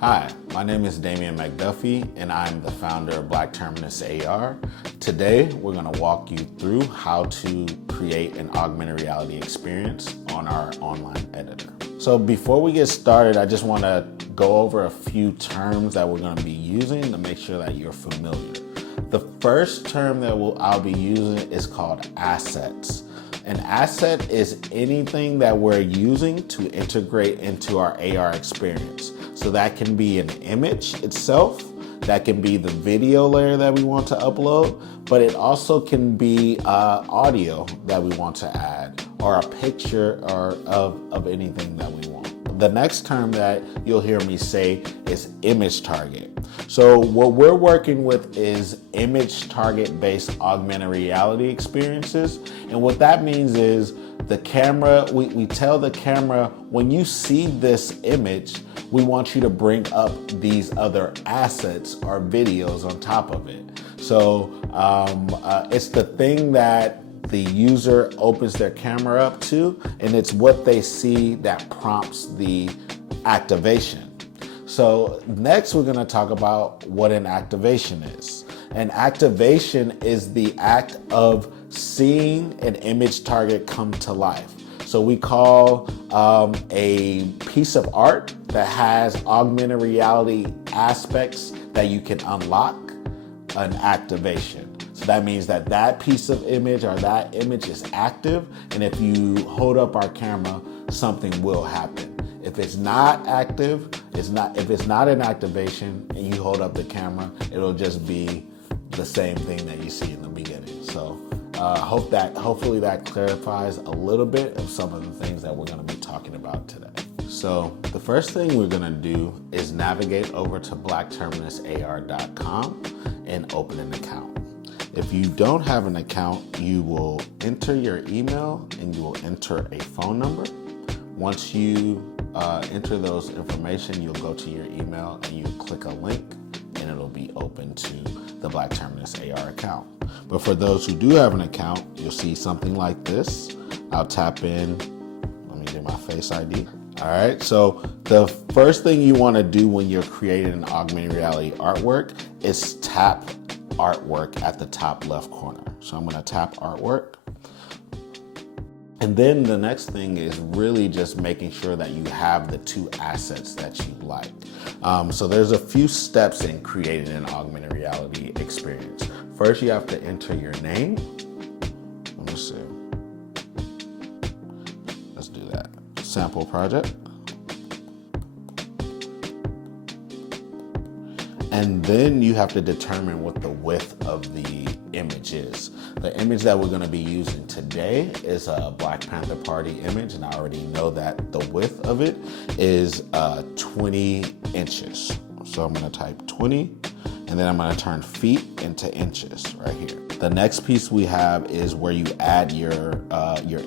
Hi, my name is Damien McDuffie and I'm the founder of Black Terminus AR. Today, we're gonna walk you through how to create an augmented reality experience on our online editor. So before we get started, I just wanna go over a few terms that we're gonna be using to make sure that you're familiar. The first term that I'll be using is called assets. An asset is anything that we're using to integrate into our AR experience. So that can be an image itself, that can be the video layer that we want to upload, but it also can be audio that we want to add, or a picture or of anything that we want. The next term that you'll hear me say is image target. So what we're working with is image target based augmented reality experiences. And what that means is the camera, we tell the camera, when you see this image, we want you to bring up these other assets or videos on top of it. So it's the thing that the user opens their camera up to, and it's what they see that prompts the activation. So next we're gonna talk about what an activation is. An activation is the act of seeing an image target come to life. So we call a piece of art that has augmented reality aspects that you can unlock an activation. So that means that that piece of image or that image is active, and if you hold up our camera, something will happen. If it's not active, if it's not an activation and you hold up the camera, it'll just be the same thing that you see in the beginning. So hopefully that clarifies a little bit of some of the things that we're gonna be talking about today. So the first thing we're gonna do is navigate over to blackterminusar.com and open an account. If you don't have an account, you will enter your email and you will enter a phone number. Once you enter those information, you'll go to your email and you click a link and it'll be open to the Black Terminus AR account. But for those who do have an account, you'll see something like this. I'll tap in, let me get my Face ID. All right, so the first thing you wanna do when you're creating an augmented reality artwork is tap artwork at the top left corner. So I'm gonna tap artwork. And then the next thing is really just making sure that you have the two assets that you like. So there's a few steps in creating an augmented reality experience. First, you have to enter your name. Let me see. Let's do that. Sample project. And then you have to determine what the width of the image is. The image that we're gonna be using today is a Black Panther Party image, and I already know that the width of it is 20 inches. So I'm gonna type 20, and then I'm gonna turn feet into inches right here. The next piece we have is where you add your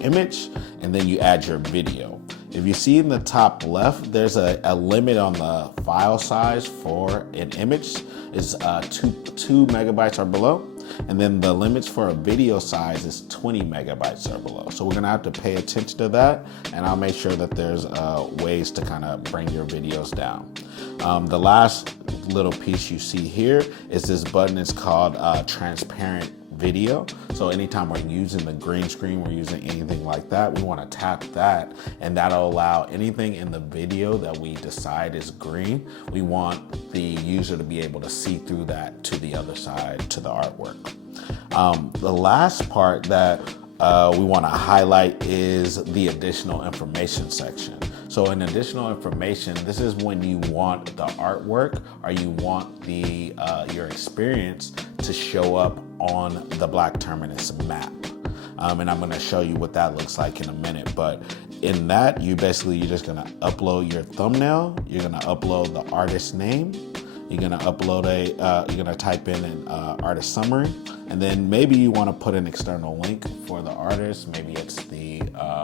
image, and then you add your video. If you see in the top left, there's a limit on the file size for an image. It's 2 megabytes or below. And then the limits for a video size is 20 megabytes or below. So we're gonna have to pay attention to that, and I'll make sure that there's ways to kind of bring your videos down. The last little piece you see here is this button. It's called transparent video. So anytime we're using the green screen, we're using anything like that, we wanna tap that, and that'll allow anything in the video that we decide is green, we want the user to be able to see through that to the other side, to the artwork. The last part that we wanna highlight is the additional information section. So in additional information, this is when you want the artwork or you want your experience to show up on the Black Terminus map. And I'm gonna show you what that looks like in a minute. But in that, you're just gonna upload your thumbnail, you're gonna upload the artist's name, you're gonna upload you're gonna type in an artist summary, and then maybe you wanna put an external link for the artist, maybe it's the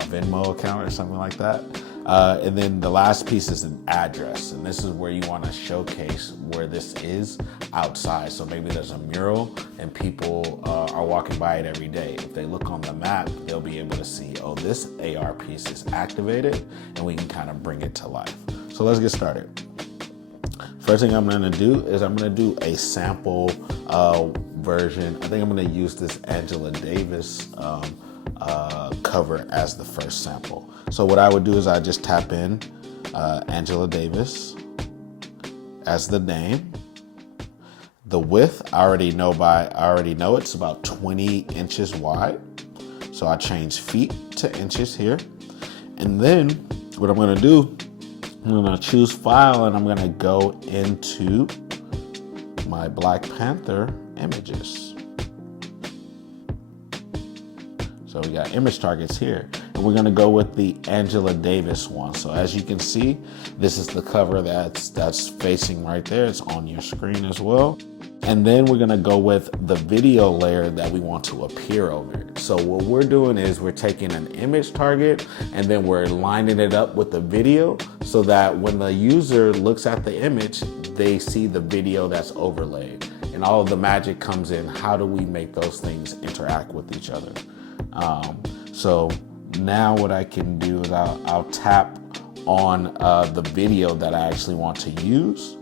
Venmo account or something like that. And then the last piece is an address, and this is where you want to showcase where this is outside. So maybe there's a mural and people are walking by it every day. If they look on the map, they'll be able to see, oh, this AR piece is activated, and we can kind of bring it to life. So let's get started. first thing I'm gonna do is I'm gonna do a sample version. I think I'm gonna use this Angela Davis cover as the first sample. So what I would do is I just tap in Angela Davis as the name. The width, I already know it's about 20 inches wide. So I change feet to inches here. And then what I'm gonna do, I'm gonna choose file and I'm gonna go into my Black Panther images. So we got image targets here. And we're gonna go with the Angela Davis one. So as you can see, this is the cover that's facing right there. It's on your screen as well. And then we're gonna go with the video layer that we want to appear over it. So what we're doing is we're taking an image target and then we're lining it up with the video so that when the user looks at the image, they see the video that's overlaid. And all of the magic comes in, how do we make those things interact with each other? So now what I can do is I'll tap on the video that I actually want to use.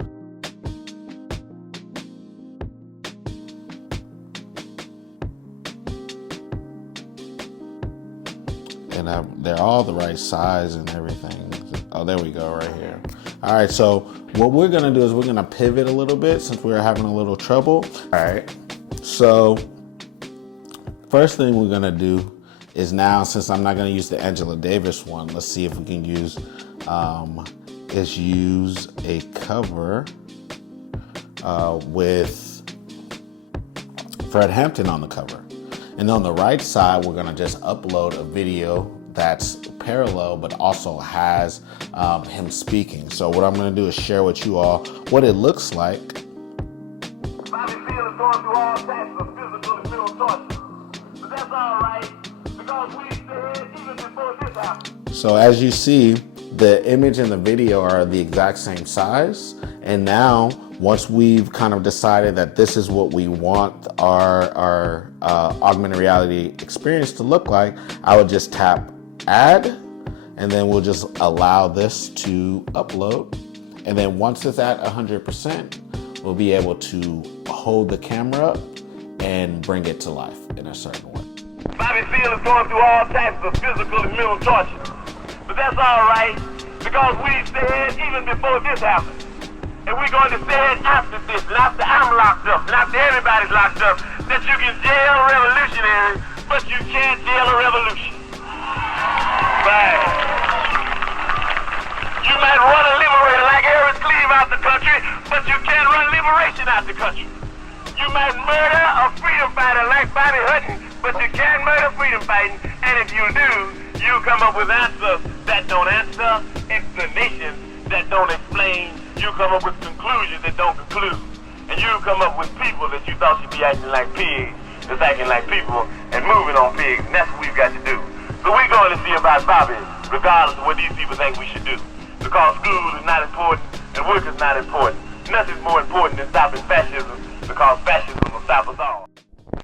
And they're all the right size and everything. Oh, there we go, right here. All right, so what we're gonna do is we're gonna pivot a little bit since we're having a little trouble. All right, so first thing we're gonna do is now, since I'm not gonna use the Angela Davis one, let's see if we can use a cover with Fred Hampton on the cover. And on the right side, we're gonna just upload a video that's parallel, but also has him speaking. So what I'm gonna do is share with you all what it looks like. Bobby Field is going through all types of physical and mental torture. But that's all right, because we said even before this happened. So as you see, the image and the video are the exact same size. And now, once we've kind of decided that this is what we want our augmented reality experience to look like, I would just tap add, and then we'll just allow this to upload. And then once it's at 100%, we'll be able to hold the camera up and bring it to life in a certain way. Bobby Field is going through all types of physical and mental torture. But that's all right, because we said even before this happened. And we're going to say it after this, and after I'm locked up, and after everybody's locked up, that you can jail revolutionaries, but you can't jail a revolution. Right. You might run a liberator like Eric Cleave out the country, but you can't run liberation out the country. You might murder a freedom fighter like Bobby Hutton, but you can't murder freedom fighting. And if you do, you come up with answers that don't answer, explanations that don't explain. You come up with conclusions that don't conclude. And you come up with people that you thought should be acting like pigs, that's acting like people and moving on pigs. And that's what we've got to do. So we're going to see about Bobby, regardless of what these people think we should do. Because school is not important and work is not important. Nothing's more important than stopping fascism, because fascism will stop us all.